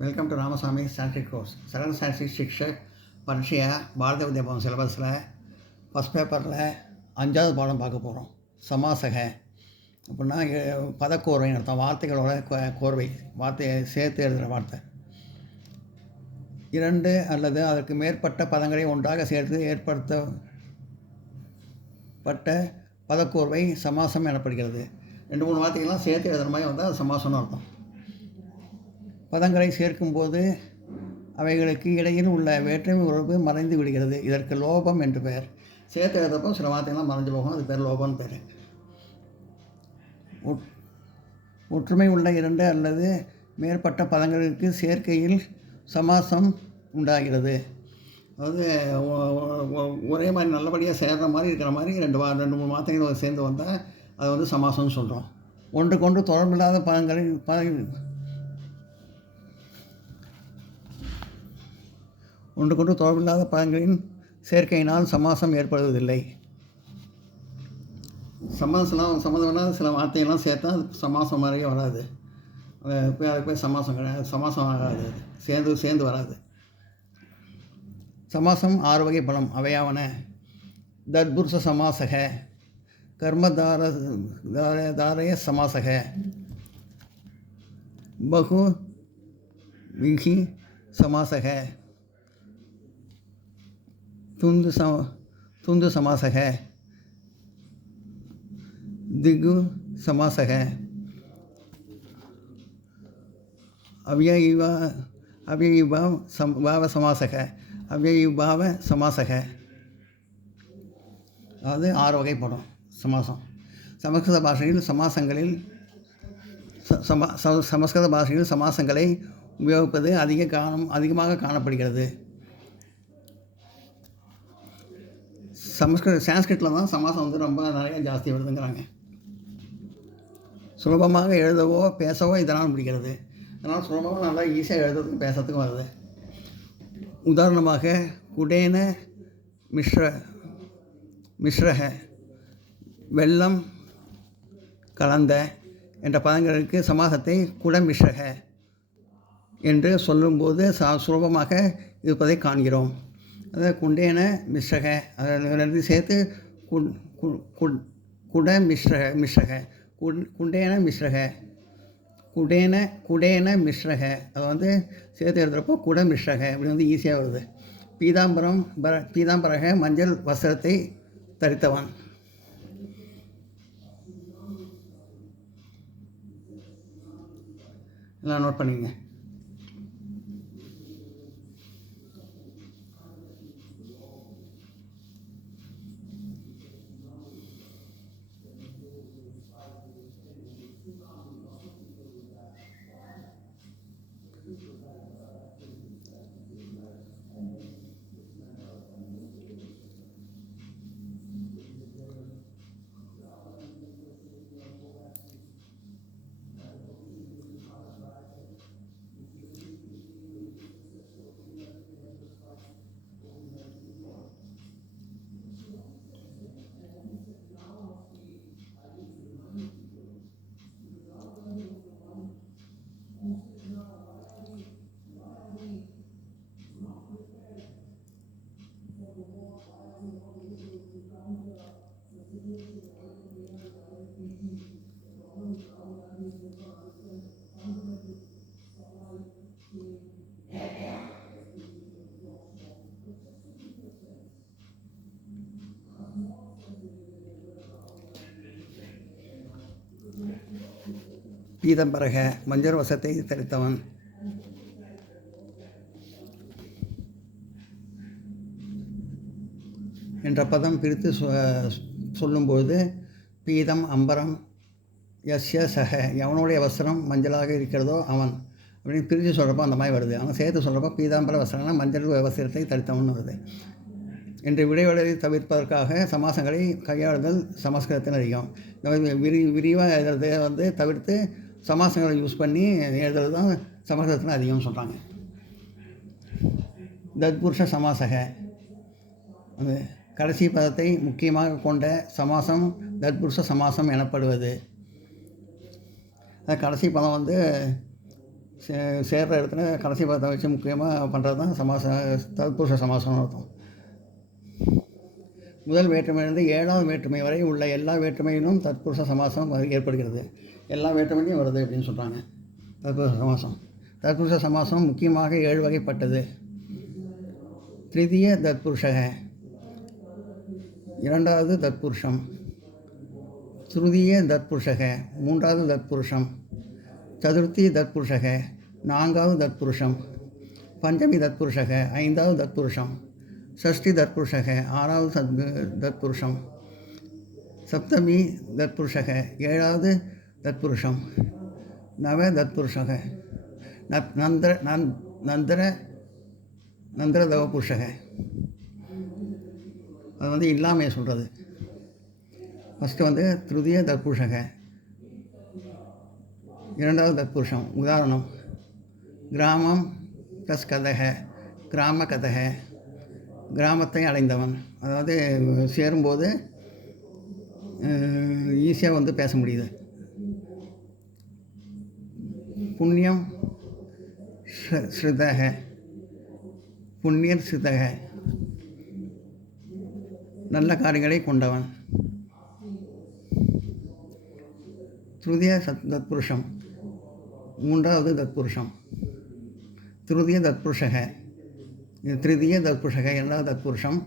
Welcome to Ramasamy Sanskrit course. Second Sanskrit Shikshak பரீட்சையை பாரத வித்யா பவன் சிலபஸில் first பேப்பரில் 5வது பாடம் பார்க்க போகிறோம். சமாசக அப்படின்னா பதக்கோர்வைன்னு அர்த்தம். வார்த்தைகளோட கோர்வை, வார்த்தையை சேர்த்து எழுதுகிற வார்த்தை. 2 அல்லது அதற்கு மேற்பட்ட பதங்களை ஒன்றாக சேர்த்து ஏற்படுத்தப்பட்ட பதக்கோர்வை சமாசம் எனப்படுகிறது. 2-3 வார்த்தைகள்லாம் சேர்த்து எழுதுகிற மாதிரி வந்தால் அது சமாசம்னு அர்த்தம். பதங்களை சேர்க்கும்போது அவைகளுக்கு இடையில் உள்ள வேற்றுமை உறவு மறைந்து விடுகிறது. இதற்கு லோபம் என்று பெயர். சேர்த்து எழுதப்போ சில வார்த்தைகள்லாம் மறைஞ்சு போகும், அது பேர் லோபம்னு பேர். ஒற்றுமை உள்ள 2 அல்லது மேற்பட்ட பதங்களுக்கு சேர்க்கையில் சமாசம் உண்டாகிறது. அதாவது ஒரே மாதிரி நல்லபடியாக சேர்கிற மாதிரி இருக்கிற மாதிரி 2-3 வார்த்தைகள் சேர்ந்து வந்தால் அது வந்து சமாசம்னு சொல்கிறோம். ஒன்றுக்கொன்று தொடர்பில்லாத ஒன்றுக்கொன்று தொடர்பில்லாத பதங்களின் சேர்க்கையினால் சமாசம் ஏற்படுவதில்லை. சம்மந்தமில்லாத சில வார்த்தையெல்லாம் சேர்த்தா அது சமாசம் மாதிரியே வராது. அதுக்கு போய் சமாசம் கிடையாது, சமாசம் ஆகாது, சேர்ந்து வராது. சமாசம் 6 வகை பலம். அவையாவன: தத்புருஷ சமாசக, கர்மதாரய சமாசக, பகு விகி சமாசக, துந்து சமாசக, திகு சமாசக, அவ்யயீபாவ சமாசக, அவ்யயீபாவ சமாசக. அதாவது 6 வகைப்படும் சமாசம். சமஸ்கிருத பாஷையில் சமாசங்களை உபயோகிப்பது அதிகமாக காணப்படுகிறது. சான்ஸ்கிரிட்டில் தான் சமாசம் வந்து ரொம்ப நிறைய ஜாஸ்தி வருதுங்கிறாங்க. சுலபமாக எழுதவோ பேசவோ இதனால் முடிகிறது. அதனால் சுலபமாக நல்லா ஈஸியாக எழுதுறதுக்கும் பேசுறதுக்கும் வருது. உதாரணமாக குடேன மிஸ்ரக, வெள்ளம் கலந்த என்ற பதங்களுக்கு சமாசத்தை குடமிஸ்ரக என்று சொல்லும்போது சுலபமாக இருப்பதை காண்கிறோம். அதாவது குண்டேன மிஸ்ரக, அதை சேர்த்து மிஸ்ரக, குண்டேன மிஸ்ரக, குடேன மிஸ்ரக, அதை வந்து சேர்த்து எழுதுகிறப்போ குடமிஸ்ரக இப்படி வந்து ஈஸியாக வருது. பீதாம்பரக, மஞ்சள் வஸ்திரத்தை தரித்தவன். எல்லாம் நோட் பண்ணிங்க. பீதம்பரக, மஞ்சள் வசத்தை தரித்தவன். என்ற பதம் பிரித்து சொல்லும்போது பீதம் அம்பரம் யஸ்ய சக, எவனுடைய வஸ்திரம் மஞ்சளாக இருக்கிறதோ அவன் அப்படின்னு பிரித்து சொல்கிறப்போ அந்த மாதிரி வருது. ஆனால் சேர்த்து சொல்கிறப்போ பீதாம்பர வஸ்திரம்னா மஞ்சள் வஸ்திரத்தை தரித்தவன் வருது. என்று விடைவெளியை தவிர்ப்பதற்காக சமாசங்களை கையாளுதல் சமஸ்கிருதத்தில் அதிகம். விரிவாக எழுதுறதை வந்து தவிர்த்து சமாசங்களை யூஸ் பண்ணி எழுதுறது தான் சமஸ்கிருதத்தில் அதிகம்னு சொல்கிறாங்க. தத்புருஷ சமாசக, அது கடைசி பதத்தை முக்கியமாக கொண்ட சமாசம் தத்புருஷ சமாசம் எனப்படுவது. கடைசி பதம் வந்து சேர்கிற இடத்துல கடைசி பதத்தை வச்சு முக்கியமாக பண்ணுறது தான் தத்புருஷ சமாசம்னு அர்த்தம். முதல் வேற்றுமையிலிருந்து 7வது வேற்றுமை வரை உள்ள எல்லா வேற்றுமையிலும் தத்புருஷ சமாசம் ஏற்படுகிறது. எல்லா வேற்றுமையிலையும் வருது அப்படின்னு சொல்கிறாங்க தத்புருஷ சமாசம். தத்புருஷ சமாசம் முக்கியமாக 7 வகைப்பட்டது. திருதிய தத்புருஷக, 2வது தத்புருஷம். திருதிய தத்புருஷக, 3வது தத்புருஷம். சதுர்த்தி தத்புருஷக, 4வது தத்புருஷம். பஞ்சமி தத்புருஷக, 5வது தத்புருஷம். ஷஷ்டி தத்புருஷக, 6வது தத்புருஷம். சப்தமி தத்புருஷக, 7வது தத்புருஷம். நவ தத்புருஷக, நந்திர தவபுருஷக. அது இல்லாமையை சொல்கிறது. ஃபஸ்ட்டு திருதிய தத்புருஷக, 2வது தத்புருஷம். உதாரணம்: கிராமம் ப்ளஸ் கதக, கிராம கதக. கிராமத்தை அடைந்தவன், அதாவது சேரும்போது ஈஸியாக பேச முடியுது. புண்ணியம் ஸ்ருதக, புண்ணியர் ஸ்ருதக, நல்ல காரியங்களை கொண்டவன். திருதிய தத்புருஷம், 3வது தத்புருஷம். திருதிய தத்புருஷக, திருதிய தத்புருஷக 2வது தத்புருஷம்.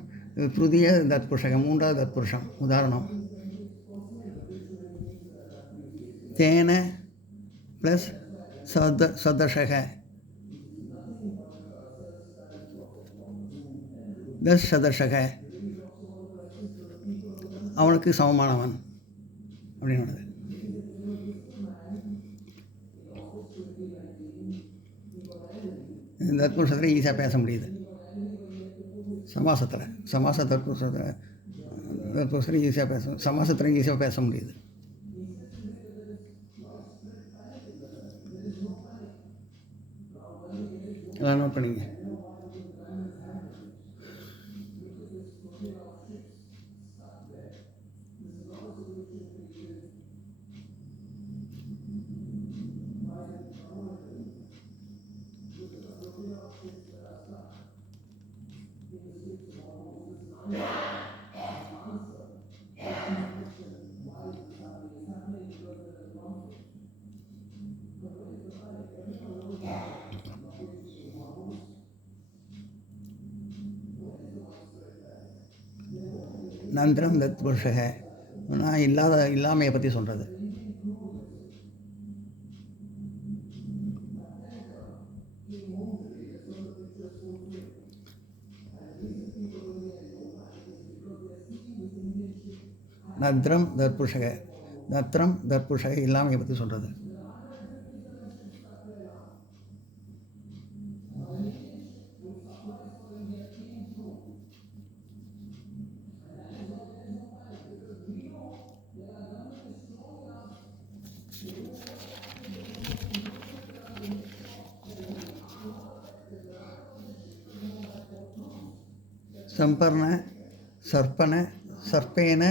திருதிய தத்புருஷக 3வது தத்புருஷம். உதாரணம்: தேன ப்ளஸ் சதர்ஷக, சதர்ஷக, அவனுக்கு சமமானவன் அப்படின்னு. இந்த தத்புருஷத்தில் ஈஸியாக பேச முடியுது. தத்புருஷத்தில் ஈஸியாக சமாசத்தில் ஈஸியாக பேச முடியுது. எல்லாம் நோட் பண்ணிங்க. நந்திரம் தத்புருஷக, இல்லாமையை பற்றி சொல்கிறது. நத்ரம் தத்புருஷக, இல்லாமையை பற்றி சொல்கிறது. சம்பர்ண சர்ப்பண சர்ப்பேன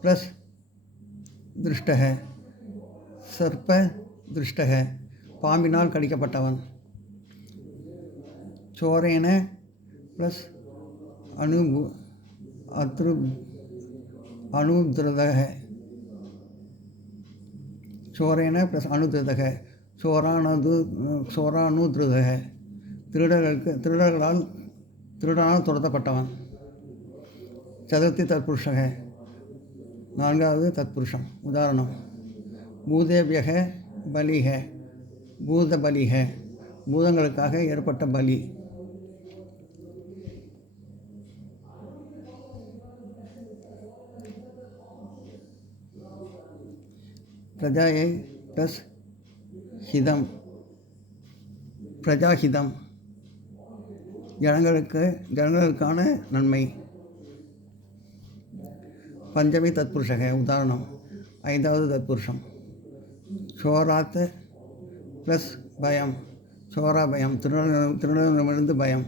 ப்ளஸ் திருஷ்டக, சர்ப்ப திருஷ்டக, பாம்பினால் கடிக்கப்பட்டவன். சோரேன ப்ளஸ் அனுத்ருதக, சோரேன ப்ளஸ் அனுத்ருதக, சோரானுத்ருதக, திருடனால் துரத்தப்பட்டவன். சதுர்த்தி தத்புருஷக, 4வது தத்புருஷம். உதாரணம்: பூதேபியக பலிக, பூத பலிக, பூதங்களுக்காக ஏற்பட்ட பலி. பிரஜாயை ப்ளஸ் ஹிதம், பிரஜாஹிதம், ஜனங்களுக்கான நன்மை. பஞ்சமி தத்புருஷக. உதாரணம்: 5வது தத்புருஷம். சோராத் ப்ளஸ் பயம், சோரா பயம், திருடனிடமிருந்து பயம்.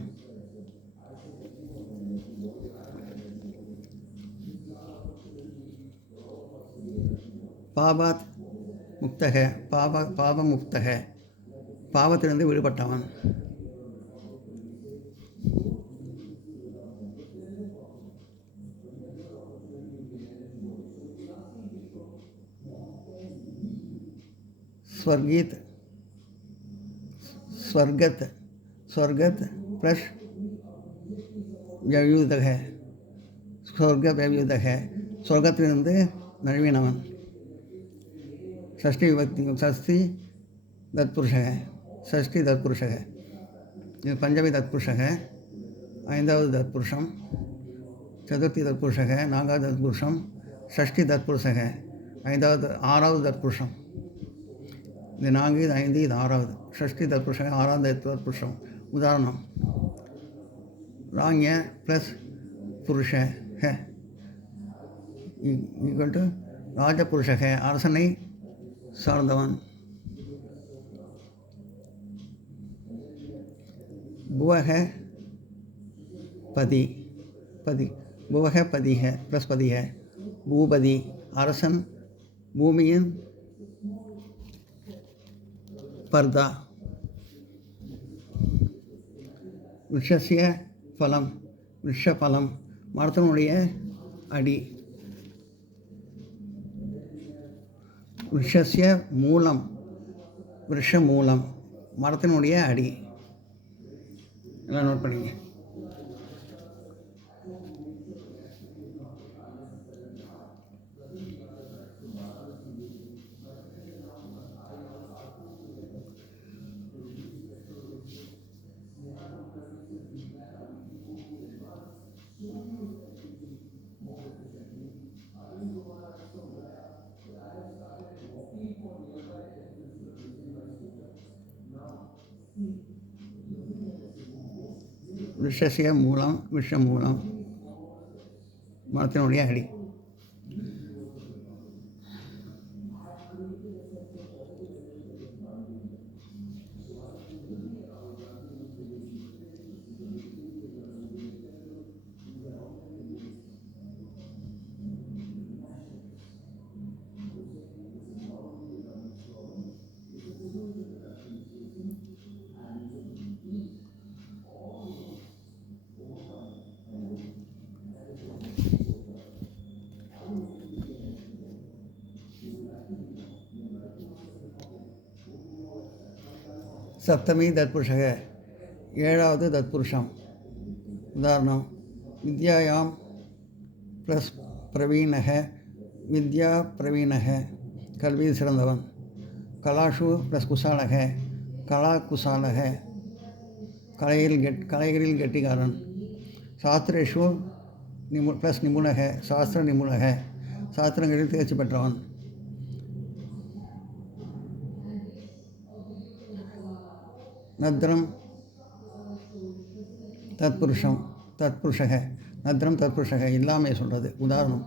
பாபாத் முக்தக பாவமுக்தக, பாவத்திலிருந்து விடுபட்டவன். स्वर्गीत स्वर्गत स्वर्गत प्लस व्यव्यूदக, स्वर्ग व्यव्यूदக, स्वर्गத்திலிருந்து நழுவினவன். षष्ठी विभक्ति षष्ठी तत्पुरुषः, षष्ठी तत्पुरुषः, இது பஞ்சமி தத்புருஷக, ஐந்தாவது தத்புருஷம், சதுர்த்தி தத்புருஷக, நான்காவது தத்புருஷம், ஷஷ்டி தத்புருஷக, ஆறாவது தத்புருஷம். இது 4, இது 5, இது 6வது. ஷஷ்டி தத்புருஷக, 6வது தத்புருஷம். உதாரணம்: ராங்ய ப்ளஸ் புருஷ ஹ ஈக்குவல் டு ராஜபுருஷக, அரசனை சார்ந்தவன். புவக பதி பதி புவக பதிக ப்ளஸ் பதிக, பூபதி அரசன், பூமியின் பர்தா. விருஷஸ்ய பலம், விருஷபலம் மரத்தினுடைய அடி. விருஷஸ்ய மூலம், விருஷ மூலம் மரத்தினுடைய அடி. எல்லாம் நோட் பண்ணிங்க. விஷய மூலம், விஷ மூலம் மரத்தினுடைய அடி. சப்தமி தத்புருஷக, 7வது தத்புருஷம். உதாரணம்: வித்யாயாம் ப்ளஸ் பிரவீணக, வித்யா பிரவீணக கல்வியில் சிறந்தவன். கலாஷு ப்ளஸ் குசாலக, கலா குசாலக கலைகளில் கெட்டிக்காரன். சாஸ்திரேஷு ப்ளஸ் நிபுணக, சாஸ்திர நிபுணக சாஸ்திரங்களில் தேர்ச்சி பெற்றவன். நத்ரம் தத்புருஷம், தத்புருஷக, நத்ரம் தத்புருஷக இல்லாமல் சொல்கிறது. உதாரணம்: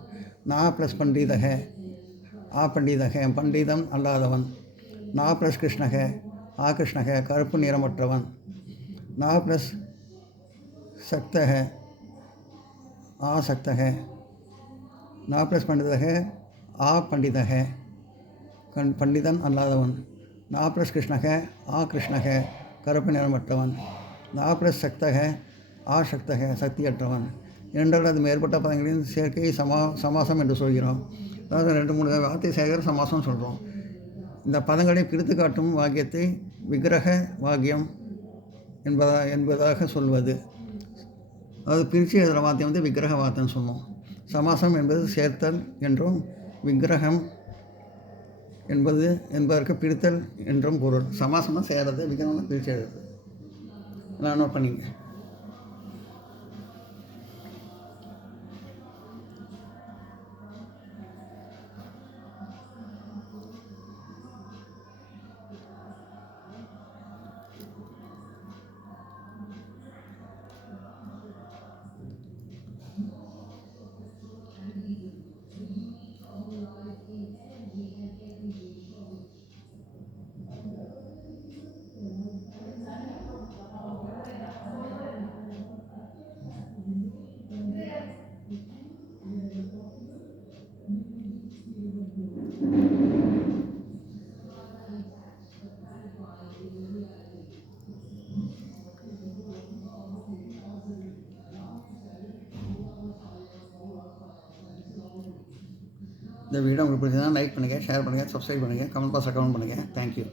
நா ப்ளஸ் பண்டிதக, ஆ பண்டிதக பண்டிதம் அல்லாதவன். நா ப்ளஸ் கிருஷ்ணக, ஆ கிருஷ்ணக கருப்பு நிறமற்றவன். நா ப்ளஸ் சக்தக, ஆ சக்தக. நா ப்ளஸ் பண்டிதக, ஆ பண்டிதக பண்டிதன் அல்லாதவன். நா ப்ளஸ் கிருஷ்ணக, ஆ கிருஷ்ணக கருப்பு நிறமற்றவன். நா ப்ளஸ் சக்தக, ஆ சக்தக சக்தியற்றவன். 2 அல்லது மேற்பட்ட பதங்களின் சேர்க்கை சமாசம் என்று சொல்கிறோம். அதாவது 2-3 வார்த்தை சேர்க்கிற சமாசம் சொல்கிறோம். இந்த பதங்களை பிரித்து காட்டும் வாக்கியத்தை விக்கிரக வாக்கியம் என்பதாக சொல்வது. அதாவது பிரித்து எழுதுகிற வார்த்தை விக்கிரக வார்த்தைன்னு சொல்லுவோம். சமாசம் என்பது சேர்த்தல் என்றும், விக்கிரகம் என்பதற்கு பிரித்தல் என்றும் பொருள். சமாசம்னா சேரது, விக்கிரகம்னா பிரித்து எழுதுறது. நான் நோட் பண்ணிங்க. இந்த வீடியோ உங்களுக்கு பிடிச்சதுன்னா லைக் பண்ணுங்கள், ஷேர் பண்ணுங்கள், சப்ஸ்கிரைப் பண்ணுங்கள், கமெண்ட் பாக்ஸில் கமெண்ட் பண்ணுங்கள். தேங்க்யூ.